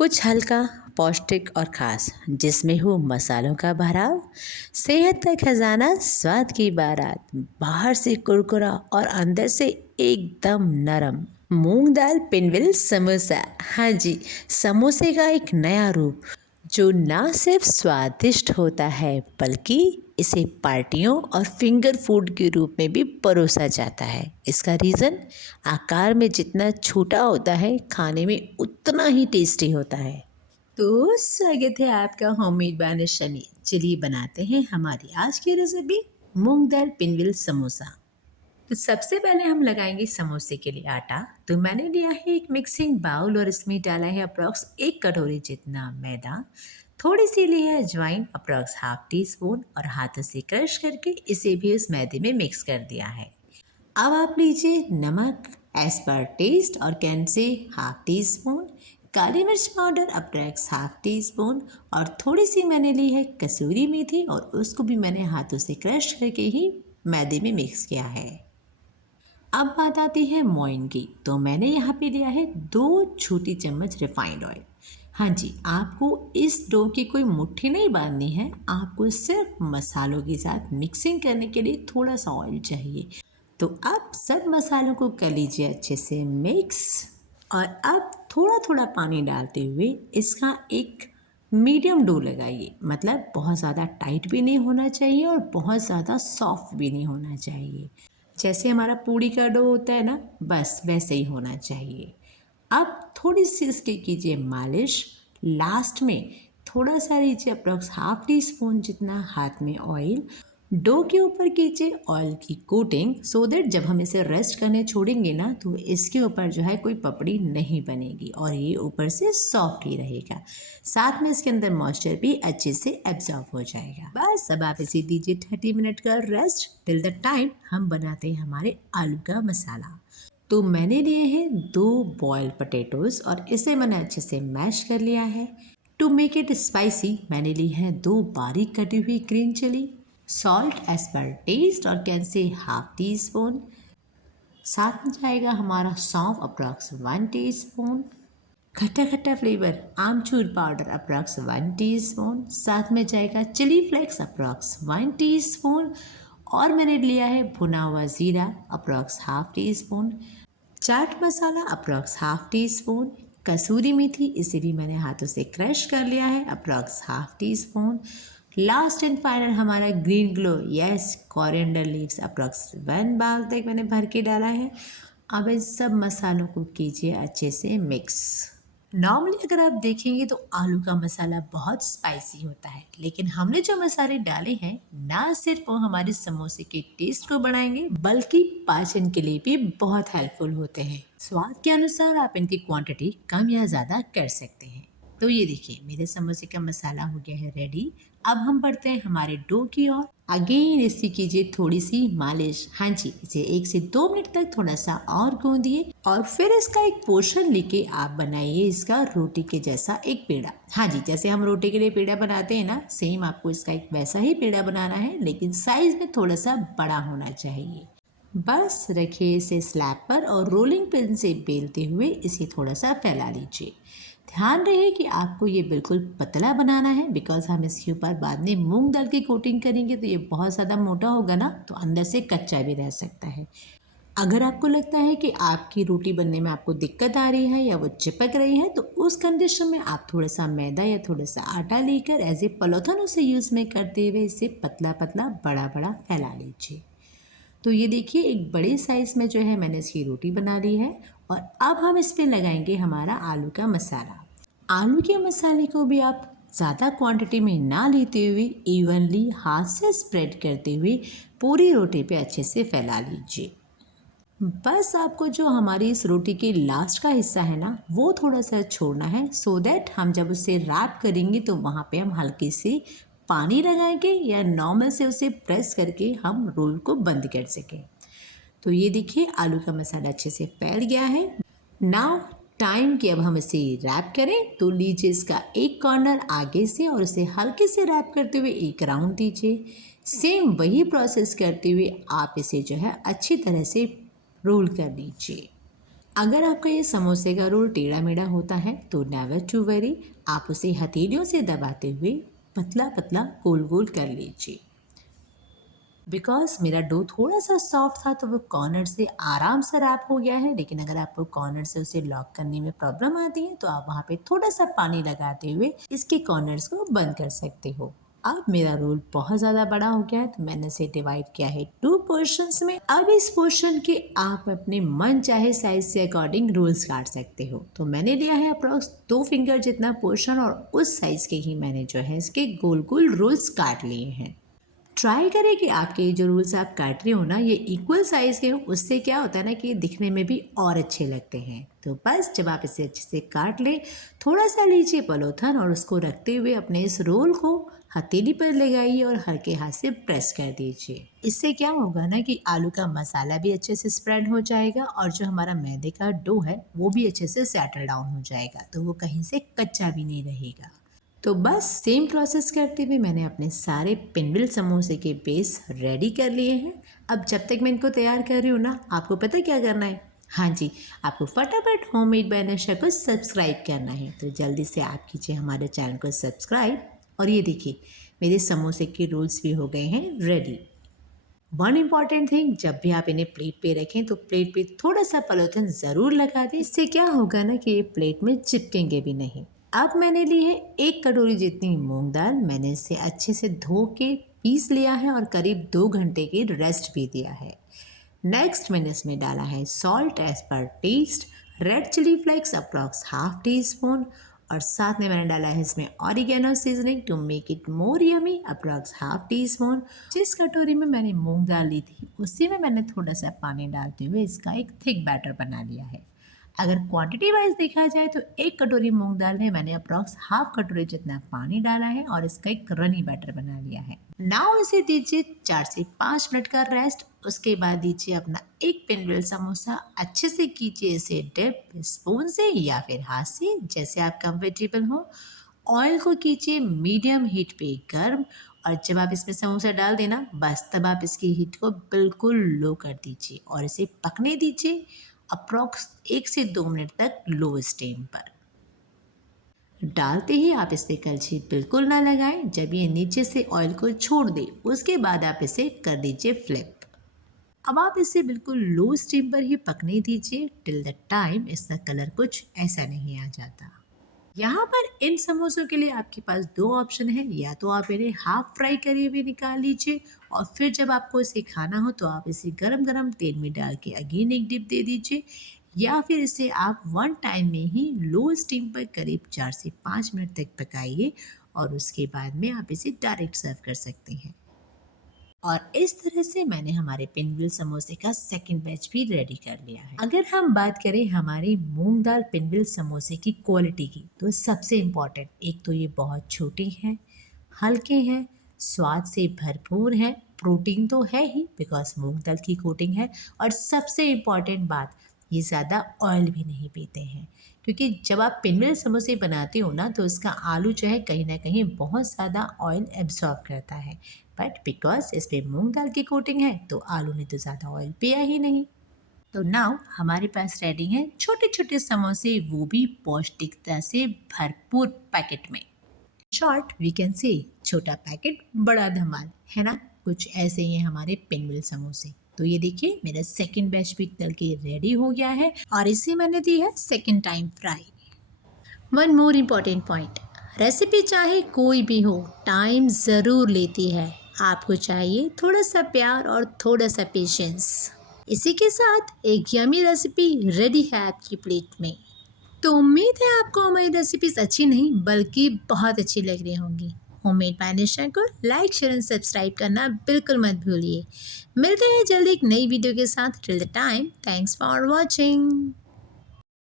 कुछ हल्का, पौष्टिक और ख़ास, जिसमें हो मसालों का भराव, सेहत का खजाना, स्वाद की बारात, बाहर से कुरकुरा और अंदर से एकदम नरम। मूंग दाल पिनविल समोसा। हाँ जी, समोसे का एक नया रूप जो ना सिर्फ स्वादिष्ट होता है बल्कि इसे पार्टियों और फिंगर फूड के रूप में भी परोसा जाता है। इसका रीज़न आकार में जितना छोटा होता है, खाने में उतना ही टेस्टी होता है। तो स्वागत है आपका होममेड बाय शमी। चलिए बनाते हैं हमारी आज की रेसिपी मूंग दाल पिनविल समोसा। तो सबसे पहले हम लगाएंगे समोसे के लिए आटा। तो मैंने लिया है एक मिक्सिंग बाउल और इसमें डाला है अप्रॉक्स 1 कटोरी जितना मैदा। थोड़ी सी ली है अजवाइन अप्रॉक्स हाफ टी स्पून और हाथों से क्रश करके इसे भी इस मैदे में मिक्स कर दिया है। अब आप लीजिए नमक एज पर टेस्ट और कैन से हाफ टी स्पून, काली मिर्च powder approx half teaspoon और थोड़ी सी मैंने ली है कसूरी मेथी और उसको भी मैंने हाथों से क्रश करके ही मैदे में मिक्स किया है। अब बात आती है मोइन की। तो मैंने यहाँ पे लिया है 2 छोटी चम्मच रिफाइंड ऑयल। हाँ जी, आपको इस डो की कोई मुट्ठी नहीं बांधनी है, आपको सिर्फ मसालों के साथ मिक्सिंग करने के लिए थोड़ा सा ऑयल चाहिए। तो अब सब मसालों को कर लीजिए अच्छे से मिक्स और अब थोड़ा थोड़ा पानी डालते हुए इसका एक मीडियम डो लगाइए। मतलब बहुत ज़्यादा टाइट भी नहीं होना चाहिए और बहुत ज़्यादा सॉफ्ट भी नहीं होना चाहिए। जैसे हमारा पूड़ी का डो होता है ना, बस वैसे ही होना चाहिए। अब थोड़ी सी इसकी कीजिए मालिश। लास्ट में थोड़ा सा लीजिए अप्रॉक्स हाफ टी स्पून जितना हाथ में ऑयल। डो के ऊपर कीजिए ऑयल की कोटिंग सो दैट जब हम इसे रेस्ट करने छोड़ेंगे ना तो इसके ऊपर जो है कोई पपड़ी नहीं बनेगी और ये ऊपर से सॉफ्ट ही रहेगा। साथ में इसके अंदर मॉइस्चर भी अच्छे से एब्जॉर्ब हो जाएगा। बस अब आप इसे दीजिए 30 मिनट का रेस्ट। टिल द टाइम हम बनाते हैं हमारे आलू का मसाला। तो मैंने लिए हैं 2 बॉइल्ड पोटैटोज और इसे मैंने अच्छे से मैश कर लिया है। टू मेक इट स्पाइसी मैंने ली है 2 बारीक कटी हुई ग्रीन चिली, सॉल्ट एज पर टेस्ट और कैन से हाफ टी स्पून। साथ में जाएगा हमारा सौंफ अप्रॉक्स 1 टीस्पून, खट्टा खट्टा फ्लेवर आमचूर पाउडर अप्रॉक्स 1 टीस्पून। साथ में जाएगा चिली फ्लेक्स अप्रॉक्स 1 टीस्पून और मैंने लिया है भुना हुआ ज़ीरा approx half teaspoon, chaat masala approx half teaspoon, कसूरी मेथी इसे भी मैंने हाथों से क्रश कर लिया है approx half teaspoon. Last and final हमारा green glow yes coriander leaves approx 1 bowl तक मैंने भर के डाला है। अब इन सब मसालों को कीजिए अच्छे से मिक्स। नॉर्मली अगर आप देखेंगे तो आलू का मसाला बहुत स्पाइसी होता है, लेकिन हमने जो मसाले डाले हैं ना सिर्फ वो हमारे समोसे के टेस्ट को बढ़ाएंगे बल्कि पाचन के लिए भी बहुत हेल्पफुल होते हैं। स्वाद के अनुसार आप इनकी क्वांटिटी कम या ज़्यादा कर सकते हैं। तो ये देखिए मेरे समोसे का मसाला हो गया है रेडी। अब हम बढ़ते हैं हमारे डो की ओर। अगेन इसकी कीजिए थोड़ी सी मालिश। हाँ जी, इसे 1 से 2 मिनट तक थोड़ा सा और गूंदिए और फिर इसका एक पोर्शन लेके आप बनाइए इसका रोटी के जैसा एक पेड़ा। हाँ जी, जैसे हम रोटी के लिए पेड़ा बनाते हैं ना, सेम आपको इसका एक वैसा ही पेड़ा बनाना है, लेकिन साइज में थोड़ा सा बड़ा होना चाहिए। बस रखिए इसे स्लैब पर और रोलिंग पिन से बेलते हुए इसे थोड़ा सा फैला लीजिए। ध्यान रहे कि आपको ये बिल्कुल पतला बनाना है, बिकॉज हम इसके ऊपर बाद में मूंग दाल की कोटिंग करेंगे तो ये बहुत ज़्यादा मोटा होगा ना, तो अंदर से कच्चा भी रह सकता है। अगर आपको लगता है कि आपकी रोटी बनने में आपको दिक्कत आ रही है या वो चिपक रही है तो उस कंडीशन में आप थोड़ा सा मैदा या थोड़ा सा आटा लेकर एज ए पॉलिथीन उसे यूज़ में करते हुए इसे पतला पतला बड़ा बड़ा फैला लीजिए। तो ये देखिए एक बड़े साइज़ में जो है मैंने इसकी रोटी बना ली है और अब हम इस पर लगाएंगे हमारा आलू का मसाला। आलू के मसाले को भी आप ज़्यादा क्वांटिटी में ना लेते हुए इवनली हाथ से स्प्रेड करते हुए पूरी रोटी पे अच्छे से फैला लीजिए। बस आपको जो हमारी इस रोटी के लास्ट का हिस्सा है ना वो थोड़ा सा छोड़ना है सो दैट हम जब उसे रैप करेंगे तो वहाँ पे हम हल्के से पानी लगाएंगे या नॉर्मल से उसे प्रेस करके हम रोल को बंद कर सकें। तो ये देखिए आलू का मसाला अच्छे से फैल गया है। नाउ टाइम कि अब हम इसे रैप करें। तो लीजिए इसका एक कॉर्नर आगे से और उसे हल्के से रैप करते हुए एक राउंड दीजिए। सेम वही प्रोसेस करते हुए आप इसे जो है अच्छी तरह से रोल कर लीजिए। अगर आपका ये समोसे का रोल टेढ़ा मेढ़ा होता है तो नेवर टू वरी, आप उसे हथेलियों से दबाते हुए पतला पतला गोल गोल कर लीजिए। बिकॉज मेरा डो थोड़ा सा सॉफ्ट था तो वो कॉर्नर से आराम से रैप हो गया है, लेकिन अगर आपको कॉर्नर से उसे लॉक करने में प्रॉब्लम आती है तो आप वहाँ पे थोड़ा सा पानी लगाते हुए इसके कॉर्नर्स को बंद कर सकते हो। अब मेरा रोल बहुत ज़्यादा बड़ा हो गया है तो मैंने इसे डिवाइड किया है 2 पोर्शंस में। अब इस पोर्शन के आप अपने मन चाहे साइज से अकॉर्डिंग रोल्स काट सकते हो। तो मैंने लिया है अप्रॉक्स 2 फिंगर जितना पोर्शन और उस साइज के ही मैंने जो है इसके गोल गोल रोल्स काट लिए हैं। ट्राई करें कि आपके ये जो रूल्स आप काट रहे हो ना ये इक्वल साइज़ के हो, उससे क्या होता है ना कि दिखने में भी और अच्छे लगते हैं। तो बस जब आप इसे अच्छे से काट लें, थोड़ा सा लीजिए पॉलीथिन और उसको रखते हुए अपने इस रोल को हथेली पर लगाइए और हल्के हाथ से प्रेस कर दीजिए। इससे क्या होगा ना कि आलू का मसाला भी अच्छे से स्प्रेड हो जाएगा और जो हमारा मैदे का डो है वो भी अच्छे से सेटल डाउन हो जाएगा, तो वो कहीं से कच्चा भी नहीं रहेगा। तो बस सेम प्रोसेस करते हुए मैंने अपने सारे पिनविल समोसे के बेस रेडी कर लिए हैं। अब जब तक मैं इनको तैयार कर रही हूँ ना, आपको पता क्या करना है? हाँ जी, आपको फटाफट होममेड बाय को सब्सक्राइब करना है। तो जल्दी से आप कीजिए हमारे चैनल को सब्सक्राइब। और ये देखिए मेरे समोसे के रोल्स भी हो गए हैं रेडी। वन इम्पॉर्टेंट थिंग, जब भी आप इन्हें प्लेट पे रखें तो प्लेट पे थोड़ा सा पॉलीथिन ज़रूर लगा दें। इससे क्या होगा ना कि ये प्लेट में चिपकेंगे भी नहीं। अब मैंने ली है 1 कटोरी जितनी मूंग दाल। मैंने इसे अच्छे से धो के पीस लिया है और करीब 2 घंटे की रेस्ट भी दिया है। नेक्स्ट मैंने इसमें डाला है सॉल्ट एज पर taste, red chili flakes approx half teaspoon, और साथ में मैंने डाला है इसमें oregano seasoning to make it more yummy approx half teaspoon. जिस कटोरी में मैंने मूंग दाल ली थी उसी में मैंने थोड़ा सा पानी डालते हुए इसका एक थिक बैटर बना लिया है। अगर क्वांटिटी वाइज देखा जाए तो 1 कटोरी मूंग दाल में मैंने अप्रॉक्स हाफ कटोरी जितना पानी डाला है और इसका एक रनी बैटर बना लिया है। नाउ इसे दीजिए 4 से 5 मिनट का रेस्ट। उसके बाद दीजिए अपना एक पिनविल समोसा, अच्छे से कीजिए इसे डिप स्पून से या फिर हाथ से, जैसे आप कंफर्टेबल हो। ऑयल को कीजिए मीडियम हीट पे गर्म, और जब आप इसमें समोसा डाल देना बस तब आप इसकी हीट को बिल्कुल लो कर दीजिए और इसे पकने दीजिए अप्रॉक्स 1 से 2 मिनट तक लो स्टीम पर। डालते ही आप इसे कलछी बिल्कुल ना लगाएं। जब ये नीचे से ऑयल को छोड़ दे उसके बाद आप इसे कर दीजिए फ्लिप। अब आप इसे बिल्कुल लो स्टीम पर ही पकने दीजिए टिल द टाइम इसका कलर कुछ ऐसा नहीं आ जाता। यहाँ पर इन समोसों के लिए आपके पास 2 ऑप्शन है, या तो आप इन्हें हाफ फ्राई करे हुए निकाल लीजिए और फिर जब आपको इसे खाना हो तो आप इसे गरम गरम तेल में डाल के अगेन एक डिप दे दीजिए, या फिर इसे आप वन टाइम में ही लो स्टीम पर करीब 4 से 5 मिनट तक पकाइए और उसके बाद में आप इसे डायरेक्ट सर्व कर सकते हैं। और इस तरह से मैंने हमारे पिनविल समोसे का सेकंड बैच भी रेडी कर लिया है। अगर हम बात करें हमारी मूंग दाल पिनविल समोसे की क्वालिटी की, तो सबसे इम्पॉर्टेंट एक तो ये बहुत छोटी हैं, हल्के हैं, स्वाद से भरपूर हैं, प्रोटीन तो है ही बिकॉज मूंग दाल की कोटिंग है, और सबसे इम्पॉर्टेंट बात ये ज़्यादा ऑयल भी नहीं पीते हैं। क्योंकि जब आप पिनविल समोसे बनाते हो ना तो इसका आलू जो है कहीं ना कहीं बहुत ज़्यादा ऑयल एब्जॉर्ब करता है, बट बिकॉज इसमें मूंग दाल की कोटिंग है तो आलू ने तो ज़्यादा ऑयल पिया ही नहीं। तो नाउ हमारे पास रेडी हैं छोटे छोटे समोसे, वो भी पौष्टिकता से भरपूर पैकेट में। शॉर्ट वी कैन से छोटा पैकेट बड़ा धमाल, है ना? कुछ ऐसे ही हैं हमारे पिनविल समोसे। तो ये देखिए मेरा सेकंड बैच भी तल के रेडी हो गया है और इसे मैंने दी है second time fry. One more important point, recipe चाहे कोई भी हो टाइम ज़रूर लेती है। आपको चाहिए थोड़ा सा प्यार और थोड़ा सा पेशेंस। इसी के साथ एक यमी रेसिपी रेडी है आपकी प्लेट में। तो उम्मीद है आपको हमारी रेसिपीज अच्छी नहीं बल्कि बहुत अच्छी लग रही होंगी। होममेड बाय निशा को लाइक शेयर एंड सब्सक्राइब करना बिल्कुल मत भूलिए। मिलते हैं जल्दी एक नई वीडियो के साथ। Till the time thanks for watching.